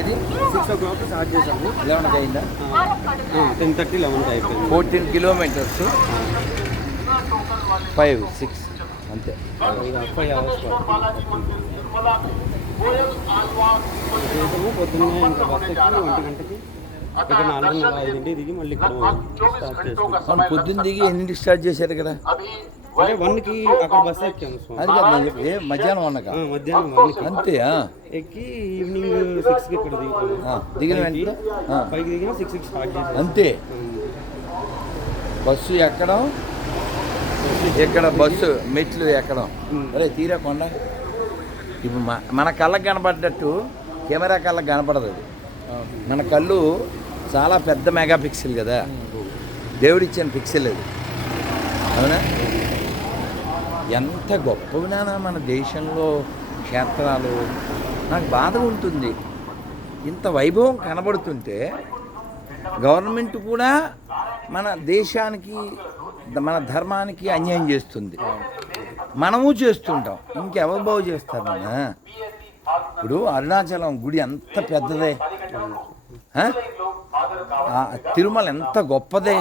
ఇది six o'clock start చేసాము లెవెన్కి అయిందా టెన్ థర్టీ లెవెన్కి అయిపోయింది. ఫోర్టీన్ కిలోమీటర్స్ ఫైవ్ సిక్స్ అంతే. ఫైవ్ అవర్స్ పొద్దున్నే ఇంకా బస్ ఎక్కి ఒంటి గంటకి ఇక్కడ నాలుగున్నర ఐదింటి దిగి మళ్ళీ ఇక్కడ స్టార్ట్ మనం పొద్దున్న దిగి ఎన్నింటికి స్టార్ట్ చేశారు కదా? అంటే వన్కి అక్కడ బస్ ఎక్కాము స్వామి. అది కాదు నేను చెప్పేది. ఏ మధ్యాహ్నం మధ్యాహ్నం వన్కి అంతే. ఎక్కి ఈవినింగ్ సిక్స్కి ఇక్కడ దిగుతాము. ఆ, దిగిన వెంటనే? పైకి దిగిన స్టార్ట్ చేసాము అంతే. బస్సు ఎక్కడం? ఇక్కడ బస్సు మెట్లు ఎక్కడం? అరే తీరా కొండ. ఇప్పుడు మన కళ్ళకి కనపడ్డట్టు కెమెరా కళ్ళకి కనపడదు అది. మన కళ్ళు చాలా పెద్ద మెగా పిక్సెల్ కదా. దేవుడిచ్చిన పిక్సెల్ అది. అవునా? ఎంత గొప్పవినా మన దేశంలో క్షేత్రాలు. నాకు బాధ ఉంటుంది. ఇంత వైభవం కనబడుతుంటే గవర్నమెంట్ కూడా మన దేశానికి మన ధర్మానికి అన్యాయం చేస్తుంది. మనము చేస్తుంటాం. ఇంకెవరు బాగు ఇప్పుడు అరుణాచలం గుడి ఎంత పెద్దదే. తిరుమల ఎంత గొప్పదే.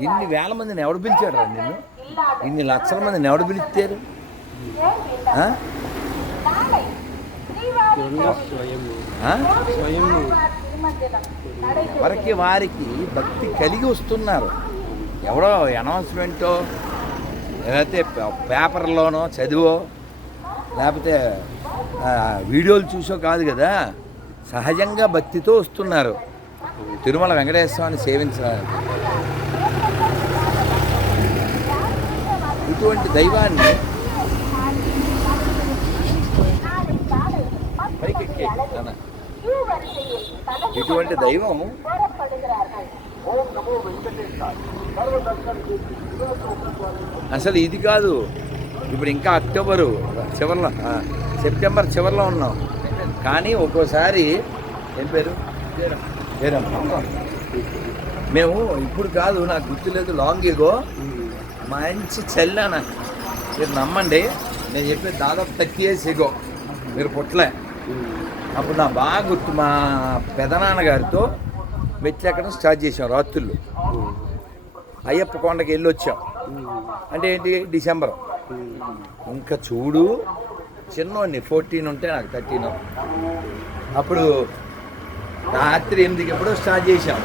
ఇన్ని వేల మందిని ఎవడు పిలిచాడు రా నిన్ను? ఇన్ని లక్షల మందిని ఎవడు పిలిచారు వరకి వారికి భక్తి కలిగి వస్తున్నారు. ఎవడో అనౌన్స్మెంటో లేకపోతే పేపర్లోనో చదివో లేకపోతే వీడియోలు చూసో కాదు కదా సహజంగా భక్తితో వస్తున్నారు. తిరుమల వెంకటేశ్వర స్వామిని సేవించడానికి ఇటువంటి దైవాన్ని ఇటువంటి దైవం అసలు ఇది కాదు. ఇప్పుడు ఇంకా అక్టోబరు చివరిలో సెప్టెంబర్ చివరిలో ఉన్నాం. కానీ ఒక్కోసారి ఏం పేరు? జయరామ్. మేము ఇప్పుడు కాదు నాకు గుర్తులేదు లాంగ్ ఎగో మంచి చల్లాన మీరు నమ్మండి నేను చెప్పేది దాదాపు తక్కియే సిగో. ఎగో మీరు పుట్టలే అప్పుడు నా బాగా గుర్తు మా పెదనాన్నగారితో మెట్లు ఎక్కడం స్టార్ట్ చేసాం రాత్రులు. అయ్యప్ప కొండకి వెళ్ళి వచ్చాం అంటే ఏంటి? డిసెంబర్. ఇంకా చూడు చిన్నోడిని ఫోర్టీన్ ఉంటే నాకు థర్టీన్. అప్పుడు రాత్రి ఎనిమిదికి ఎప్పుడో స్టార్ట్ చేశాం.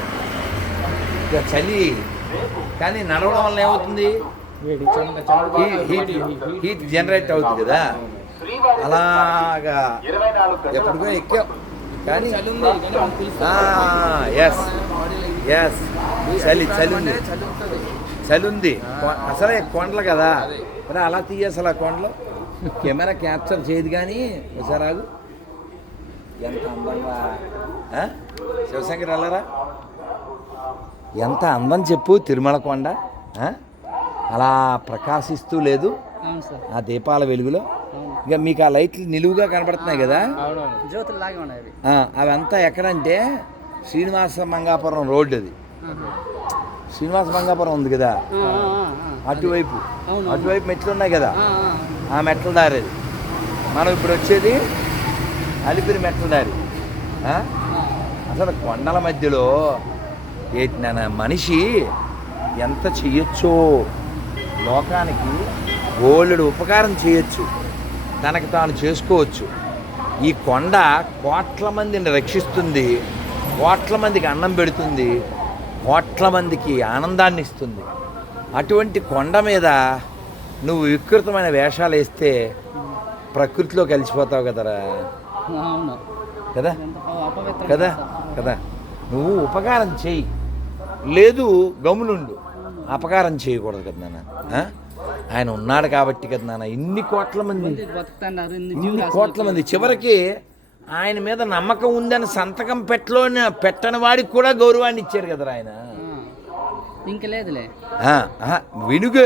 ఇక చలి కానీ నడవడం వల్ల ఏమవుతుంది? హీట్ హీట్ జనరేట్ అవుతుంది కదా. అలాగా. ఎప్పుడుగో ఎక్కాం. కానీ ఎస్ ఎస్ చలి చలి ఉంది చలి ఉంది అసలే కొండలు కదా. మరి అలా తీయసలు ఆ కొండలు? కెమెరా క్యాప్చర్ చేయదు కానీ ఒకసారి ఎంత అందంగా. శివశంకర్ వెళ్ళరా? ఎంత అందం చెప్పు తిరుమల కొండ ఆ? అలా ప్రకాశిస్తూ లేదు. అవును సార్. ఆ దీపాల వెలుగులో. ఇక మీకు ఆ లైట్లు నిలువుగా కనబడుతున్నాయి కదా? అవంతా ఎక్కడంటే శ్రీనివాస మంగాపురం రోడ్డు అది. శ్రీనివాస మంగాపురం ఉంది కదా? అటువైపు. అవును. అటువైపు మెట్లు ఉన్నాయి కదా? ఆ మెట్ల దారి అది. మనం ఇప్పుడు వచ్చేది అలిపిరి మెట్ల దారి. ఆ? అసలు కొండల మధ్యలో ఏంటి నాన్న మనిషి ఎంత చెయ్యొచ్చో లోకానికి ఓళ్ళుడు ఉపకారం చేయొచ్చు తనకు తాను చేసుకోవచ్చు. ఈ కొండ కోట్ల మందిని రక్షిస్తుంది. కోట్ల మందికి అన్నం పెడుతుంది. కోట్ల మందికి ఆనందాన్ని ఇస్తుంది. అటువంటి కొండ మీద నువ్వు వికృతమైన వేషాలు వేస్తే ప్రకృతిలో కలిసిపోతావు కదరా. కదా? కదా? కదా? నువ్వు ఉపకారం చేయి లేదు గమ్మునుండు. అపకారం చేయకూడదు కదా నాన్న? ఆయన ఉన్నాడు కాబట్టి కదా నాన్న. ఇన్ని కోట్ల మంది. ఇన్ని కోట్ల మంది. చివరికి ఆయన మీద నమ్మకం ఉందని సంతకం పెట్టలోని పెట్టని వాడికి కూడా గౌరవాన్ని ఇచ్చారు కదరా ఆయన. ఇంక లేదులే. వినుగు.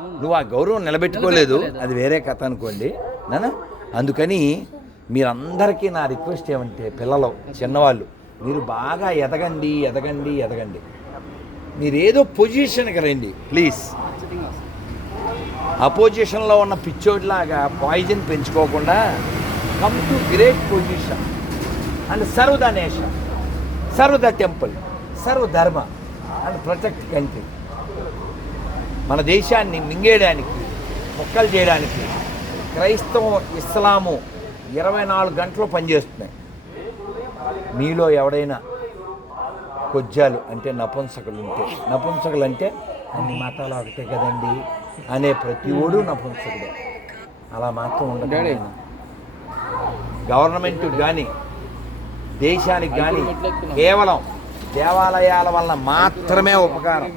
నువ్వు ఆ గౌరవం నిలబెట్టుకోలేదు. అది వేరే కథ అనుకోండి. నాన్న అందుకని మీరందరికీ నా రిక్వెస్ట్ ఏమంటే పిల్లలు చిన్నవాళ్ళు మీరు బాగా ఎదగండి ఎదగండి ఎదగండి. మీరు ఏదో పొజిషన్కి రండి ప్లీజ్ అపోజిషన్లో ఉన్న పిచ్చోడ్లాగా poison పెంచుకోకుండా come to great position and serve the nation serve the temple serve dharma and protect country మన దేశాన్ని మింగేయడానికి మొక్కలు చేయడానికి క్రైస్తవం ఇస్లాము ఇరవై నాలుగు గంటలు పనిచేస్తున్నాయి. మీలో ఎవడైనా కొజ్జాలు అంటే నపుంసకులు ఉంటే నపుంసకులు అంటే అన్ని మతాలు ఒకటే కదండి అనే ప్రతి ఓడు నపుంసకుడే. అలా మాత్రం ఉండదు గవర్నమెంట్ కానీ దేశానికి కానీ కేవలం దేవాలయాల వలన మాత్రమే ఉపకారం.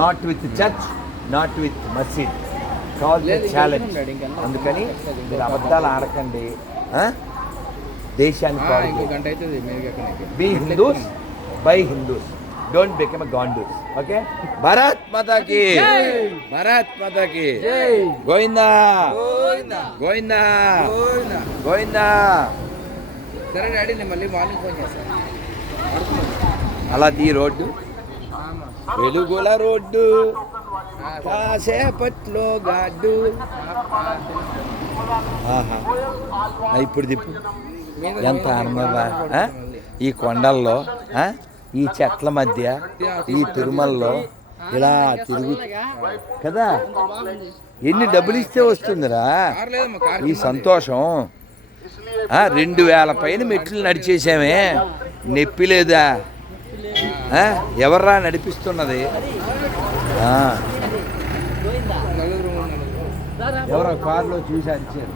Not with church not with masjid call challenge అందుకని మీరు అబద్ధాలు ఆడకండి? దేశానికి గంట be Hindus by Hindus don't become gandus okay Bharat మాతాకి భారత్ మాతాకి గోవిందా గోవిందా గోవిందా సరే డాడీ నేను మళ్ళీ మార్నింగ్ ఫోన్ చేస్తాను అలా తీ రోడ్డు వెలుగుల రోడ్డు. కాసేపట్లో గాడ్డు. ఇప్పుడు తిప్పు. ఎంత ఆనందంగా ఆ? ఈ కొండల్లో? ఈ చెట్ల మధ్య ఈ తిరుమలలో ఇలా తిరుగు కదా? ఎన్ని డబ్బులు ఇస్తే వస్తుందిరా? ఈ సంతోషం. రెండు వేల పైన మెట్లు నడిచేసామే నొప్పి లేదా? ఎవర్రా నడిపిస్తున్నది? ఎవరో కారులో చూసి అరిచారు.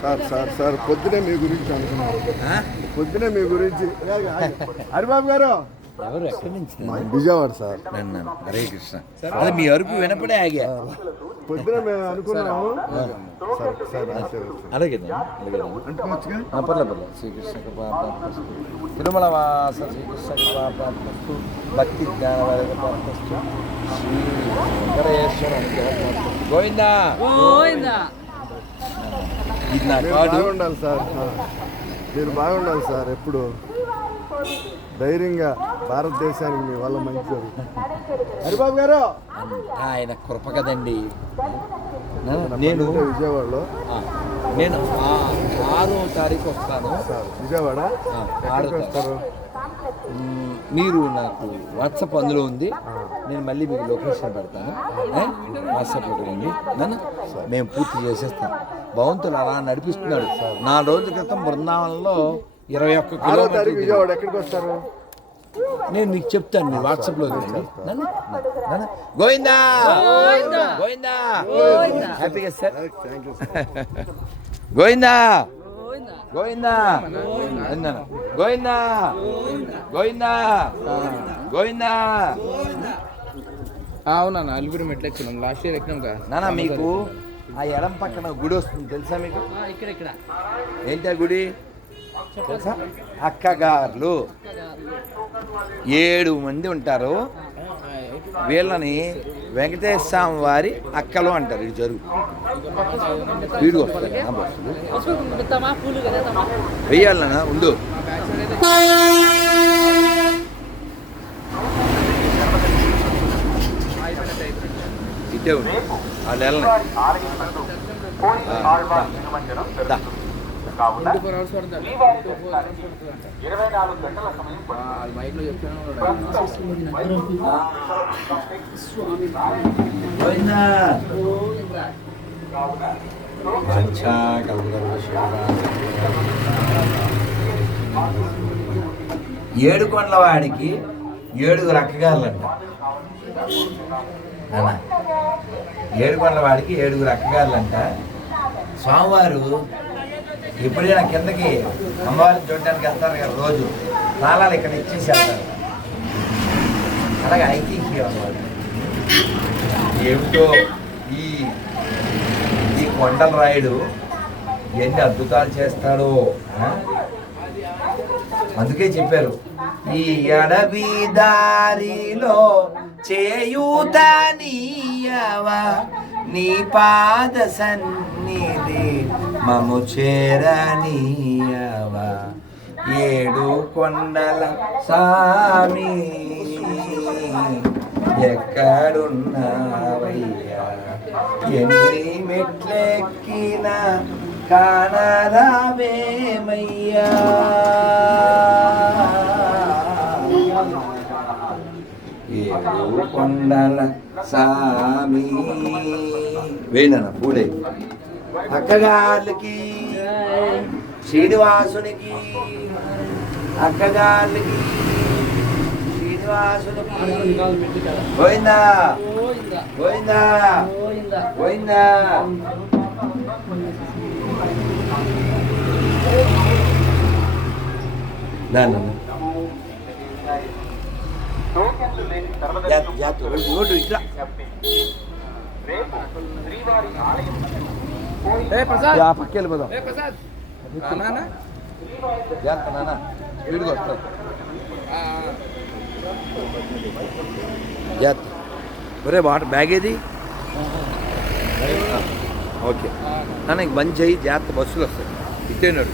సార్ సార్ సార్ పొద్దునే మీ గురించి అనుకున్నాను? పొద్దునే మీ గురించి. హరిబాబు గారు ఎవరు? ఎక్కడి నుంచి? విజయవాడ సార్. నన్ను హరే కృష్ణ. అదే మీ అరుపు వినపడే ఆగా. పొద్దున మేము అనుకున్నాము. సార్. సార్ అంతే అలాగే శ్రీకృష్ణ తిరుమల వాస శ్రీకృష్ణ భక్తి జ్ఞాన శ్రీ వెంకటేశ్వర. గోవిందా! ఇది నా బాగుండాలి సార్. మీరు బాగుండాలి సార్ ఎప్పుడు. ధైర్యంగా భారతదేశానికి మీ వల్ల మంచి జరుగుతుంది. హరిబాబు గారు! ఆయన కృప కదండి. నేను విజయవాడలో. నేను ఆరో తారీఖు వస్తాను. విజయవాడ? ఆరో వస్తారు? మీరు నాకు వాట్సాప్ అందులో ఉంది. నేను మళ్ళీ మీకు లొకేషన్ పెడతాను ఏ? వాట్సాప్లో పెట్టండి నన్ను మేము పూర్తి చేసేస్తాం. భగవంతుడు అలా నడిపిస్తున్నాడు. నా రోజుల క్రితం బృందావనంలో ఇరవై ఒక్క ఆరో తారీఖు విజయవాడ ఎక్కడికి వస్తారు? నేను మీకు చెప్తాను మీ వాట్సాప్లో గోవిందా! గోవిందా! హ్యాపీగా సార్. గోవిందా! గోవిందా! అన్నాను గోవిందా! గోవిందా! గోవిందా! అవునా అలిపిరి మెట్లు ఎక్కినాం. లాస్ట్ ఇయర్ ఎక్కినాం కదా. నాన్న మీకు ఆ ఎడం పక్కన గుడి వస్తుంది తెలుసా మీకు? ఇక్కడ ఇక్కడ. ఏంటి ఆ గుడి? తెలుసా? అక్కగారులు. ఏడు మంది ఉంటారు. వీళ్ళని వెంకటేశ్వర స్వామి వారి అక్కలు అంటారు. ఇది జరుగు. వీడు వస్తారు నా ఉండు. ఇదే ఉంది. వాళ్ళు వెళ్ళని చెప్తాను గోవిందా. వాంఛా కల్పతరు శివా. ఏడు కొండల వాడికి ఏడుగురు అక్కగారులంట ఏడు కొండల వాడికి ఏడుగురు అక్కగారులంట స్వామివారు ఎప్పుడైనా కిందకి అమ్మవారిని చూడడానికి వెళ్తారు కదా రోజు. తాళాలు ఇక్కడ ఇచ్చేసి వెళ్తారు. అలాగే ఐతిహ్యం అన్నమాట. ఏమిటో ఈ ఈ కొండల రాయుడు ఎన్ని అద్భుతాలు చేస్తాడో అందుకే చెప్పారు ఈ అడవి దారిలో చేయూతనీయవా నీ పాద సన్నిధి మము చేరనీయవా ఏడు కొండల సామి ఎక్కడున్నావయ్యా? ఎన్ని మెట్లెక్కిన కానరావేమయ్యా? ఏడు కొండల సామి వేణన పూడే అక్కగాళ్ళకి శ్రీనివాసునికి అక్కగాళ్ళకి శ్రీనివాసునికి. పోయిందా పోయిందా పోయిందా దాన్ని జాత్ జాత్ రోడ్డు ఇట్లా ఏ ప్రసాద్? ఆ పక్క వెళ్ళిపోదాం జాగ్రత్త నాన్న స్పీడ్గా వస్తుంది జాగ్రత్త ఒరే వాటర్ బ్యాగ్ ఏది? ఓకే. నాన్న ఇంక బంద్ చేయి జాగ్రత్త బస్సులు వస్తాయి. ఇచ్చేనాడు